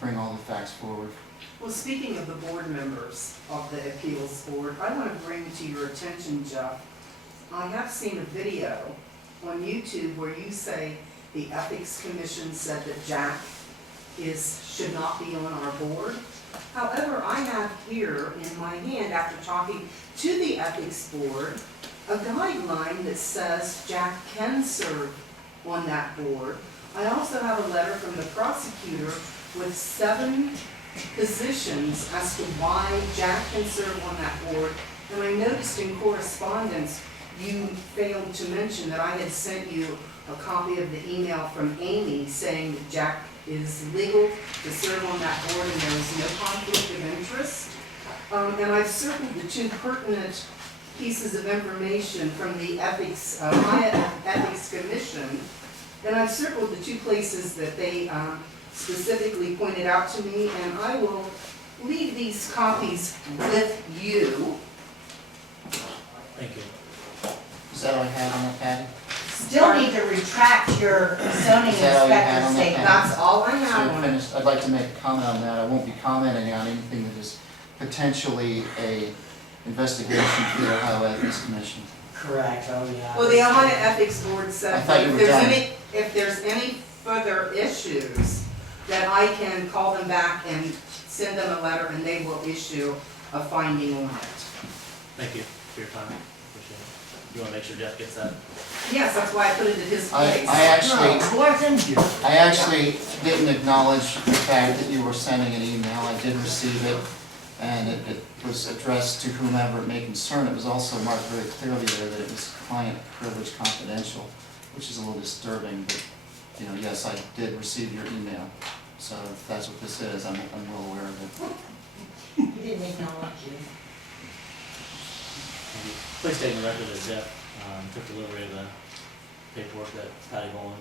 bring all the facts forward. Well, speaking of the board members of the appeals board, I want to bring to your attention, Jeff, I have seen a video on YouTube where you say the ethics commission said that Jack should not be on our board. However, I have here in my hand, after talking to the ethics board, a guideline that says Jack can serve on that board. I also have a letter from the prosecutor with 7 positions as to why Jack can serve on that board. And I noticed in correspondence, you failed to mention that I had sent you a copy of the email from Amy saying that Jack is legal to serve on that board and there is no conflict of interest. And I've circled the 2 pertinent pieces of information from the Ethics Commission. And I've circled the 2 places that they specifically pointed out to me, and I will leave these copies with you. Thank you. Is that all I have on that, Patty? Still need to retract your zoning Is that all you had inspector on that, statement. Patty? That's all I So have we're on it. finished. I'd like to make a comment on that. I won't be commenting on anything that is potentially a investigation to the Ohio Ethics Commission. Correct, oh yeah. Well, the Ohio Ethics Board I said thought that you were done. if there's any further issues, that I can call them back and send them a letter and they will issue a finding on it. Thank you for your time. Appreciate it. You want to make sure Jeff gets that? Yes, that's why I put it in his place. I actually didn't acknowledge the fact that you were sending an email. I did receive it, and it was addressed to whomever it may concern. It was also marked very clearly there that it was client privilege confidential, which is a little disturbing, but, you know, yes, I did receive your email. So if that's what this is, I'm well aware of it. You didn't acknowledge you. Please state in the record that Jeff took delivery of the paperwork that Patty Bowen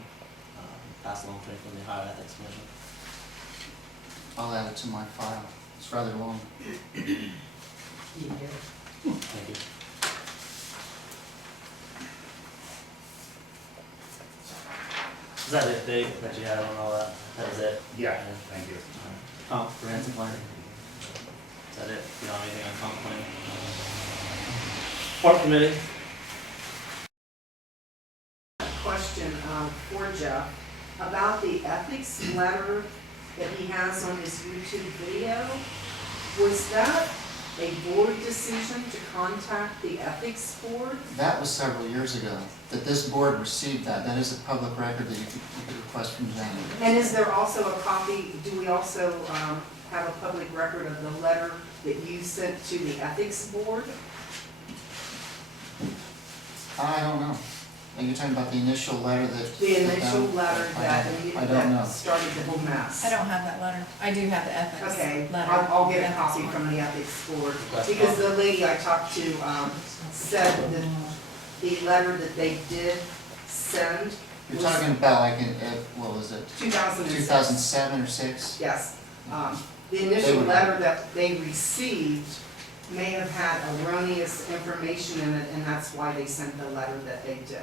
passed along to me from the Ohio Ethics Commission. I'll add it to my file. It's rather long. You did. Thank you. Is that it, Dave, that you had on all that? That was it? Yeah, thank you. Comprehensive plan? Is that it? You don't have anything on comp plan? Park committee? Question for Jeff about the ethics letter that he has on his YouTube video. Was that a board decision to contact the ethics board? That was several years ago, that this board received that. That is a public record that you could request from Jenny. And is there also a copy, do we also have a public record of the letter that you sent to the ethics board? I don't know. Are you talking about the initial letter that? The initial letter I don't know. that started the whole mess? I don't have that letter. I do have the ethics Okay, letter. I'll get a Ethics copy one. from the ethics board, Request because copy. the lady I talked to said that the letter that they did send You're was talking about like in, what was it, 2006. 2007 or 6? Yes. The initial would- letter that they received may have had erroneous information in it, and that's why they sent the letter that they did.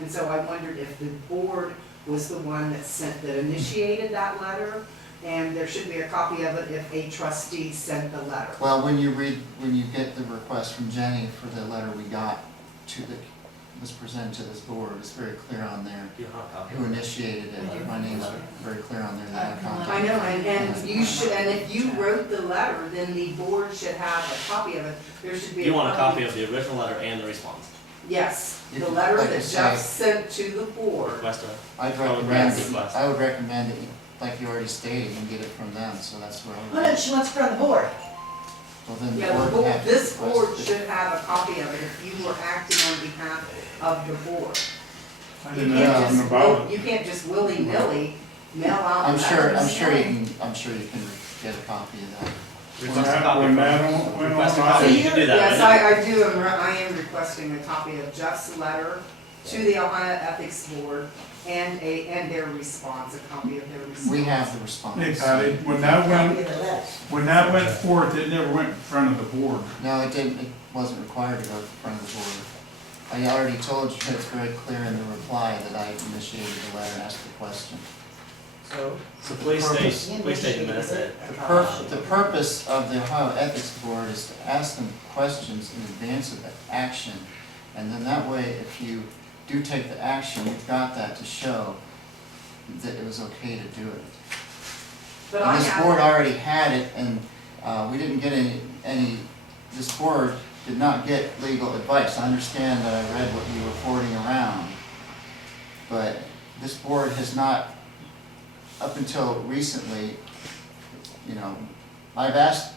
And so I wondered if the board was the one that initiated that letter, and there should be a copy of it if a trustee sent the letter. Well, when you get the request from Jenny for the letter we got was presented to this board, it's very clear on there Do you have a copy? who initiated it. My name's very clear on there that I contacted. I know, and you should, and if you wrote the letter, then the board should have a copy of it. There should be You want a copy of the original letter and the response? Yes, You the can- letter like I that say- Jeff sent to the board. Request a, I'd Oh, recommend, yes. that- I would recommend that, like you already stated, you can get it from them, so that's where I Well, no, she wants it from the board. Well, then the Yeah, board the would board, have to this request board it. should have a copy of it if you were acting on behalf of the board. I You didn't can't know just nothing about it. You can't just willy-nilly mail out I'm sure letters. you can get a copy of that. request a copy. When from- that went Request a on, copy, So you can do that, Yes, right? I do, I am requesting a copy of Jeff's letter to the Ohio Ethics Board and their response, a copy of their response. We have the response. Hey Patty, when that Copy went, of the letter. when that went forth, it never went in front of the board. No, it didn't, it wasn't required to go to the front of the board. I already told you, it's very clear in the reply that I initiated the letter and asked the question. So, So please state the minutes that, The purpose of the Ohio Ethics Board is to ask them questions in advance of the action. And then that way, if you do take the action, you've got that to show that it was okay to do it. But And I this have. board already had it, and we didn't get this board did not get legal advice. I understand that I read what you were forwarding around, but this board has not, up until recently, you know, I've asked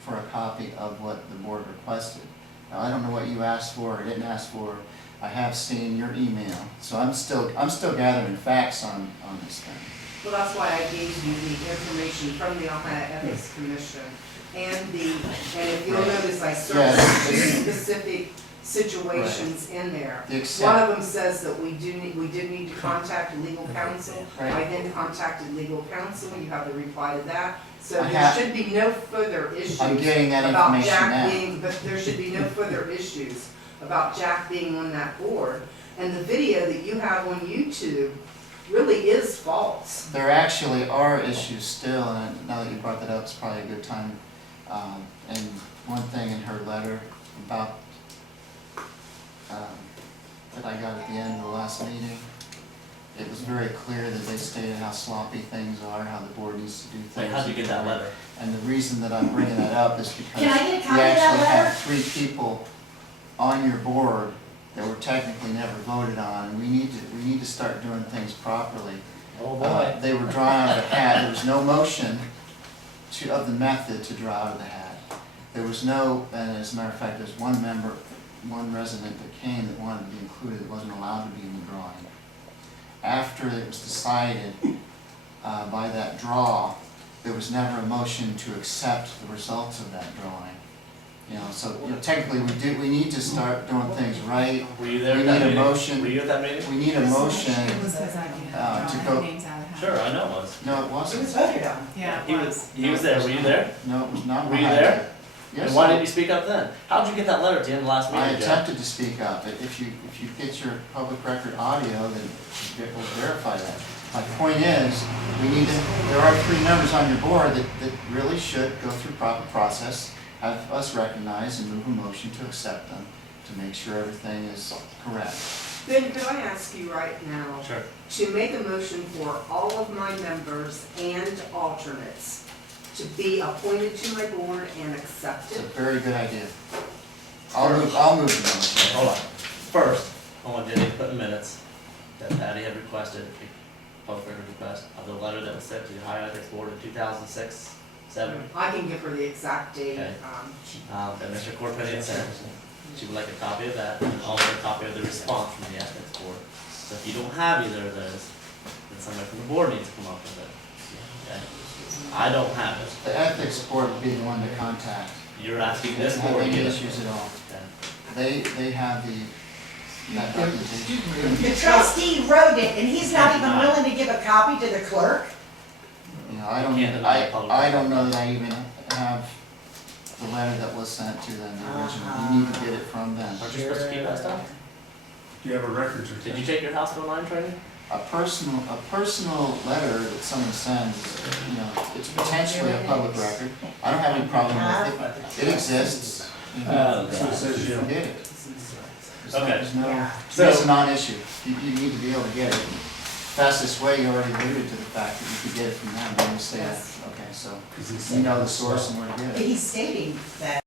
for a copy of what the board requested. Now, I don't know what you asked for or didn't ask for. I have seen your email, so I'm still gathering facts on this thing. Well, that's why I gave you the information from the Ohio Ethics Commission and if you'll notice, I circled Yes. specific situations in there. The One except, of them says that we did need to contact legal counsel. Right. I then contacted legal counsel, you have the reply to that. So I there have- should be no further issues I'm getting that about information Jack now. being, but there should be no further issues about Jack being on that board. And the video that you have on YouTube really is false. There actually are issues still, and now that you brought that up, it's probably a good time. And one thing in her letter about, that I got at the end of the last meeting, it was very clear that they stated how sloppy things are, how the board needs to do things. like, how'd you get that letter? And the reason that I'm bringing that up is because Can I get a we copy of that actually letter? have 3 people on your board that were technically never voted on, and we need to start doing things properly. Oh, They were drawn out of the hat. There was no motion of the method to draw out of the hat. There was no, and as a matter of fact, there's one resident that came that wanted to be included, that wasn't allowed to be in the drawing. After it was decided by that draw, there was never a motion to accept the results of that drawing. You know, so, you know, technically, we need to start doing things right. Were you there We at that need a meeting? motion. Were you at that meeting? We need a motion. It was his idea, to drawing go- names out of the hat. Sure, I know it was. No, it it was wasn't. voted on. Yeah, He it was there, were you there? No, it was not. Were you my there? idea. Yes. And why didn't you speak up then? How'd you get that letter at the end of last I meeting, Jeff? attempted to speak up. If you get your public record audio, then it will verify that. My point is, there are 3 members on your board that really should go through proper process, have us recognize and move a motion to accept them, to make sure everything is correct. Ben, could I ask you right now Sure. to make a motion for all of my members and alternates to be appointed to my board and It's a accepted? very good idea. I'll move the motion. Hold on. First, I want Jenny to put in minutes that Patty had requested a public record request of the letter that was sent to the Ohio Ethics Board in 2006, 7. I can give her the exact date. Okay. That Mr. Chorpenning sent. She would like a copy of that, and also a copy of the response from the Ethics Board. So if you don't have either of those, then somebody from the board needs to come up with it. Okay? I don't have it. The ethics board would be the one to contact. You're asking They this don't have board to any get it. issues at all. Okay. They have that documentation. The trustee wrote it, and he's not even willing to give a copy to the clerk? You know, I don't, You can't deny a public I don't record. know that I even have the letter that was sent to them, the original. You need to get it from them. Aren't you supposed to keep that stuff? Do you have a record Did you certificate? take your house online training? A personal letter that someone sends, you know, it's potentially a public record. I don't have any problem with it. It exists. You know, So it says you- Get it. Okay. There's no, Yeah. it's a non-issue. You need to be able to get it. Fastest way, you already alluded to the fact that you could get it from them, then you say, Yes. okay, so Is this- you know the source and where to get it. He's stating that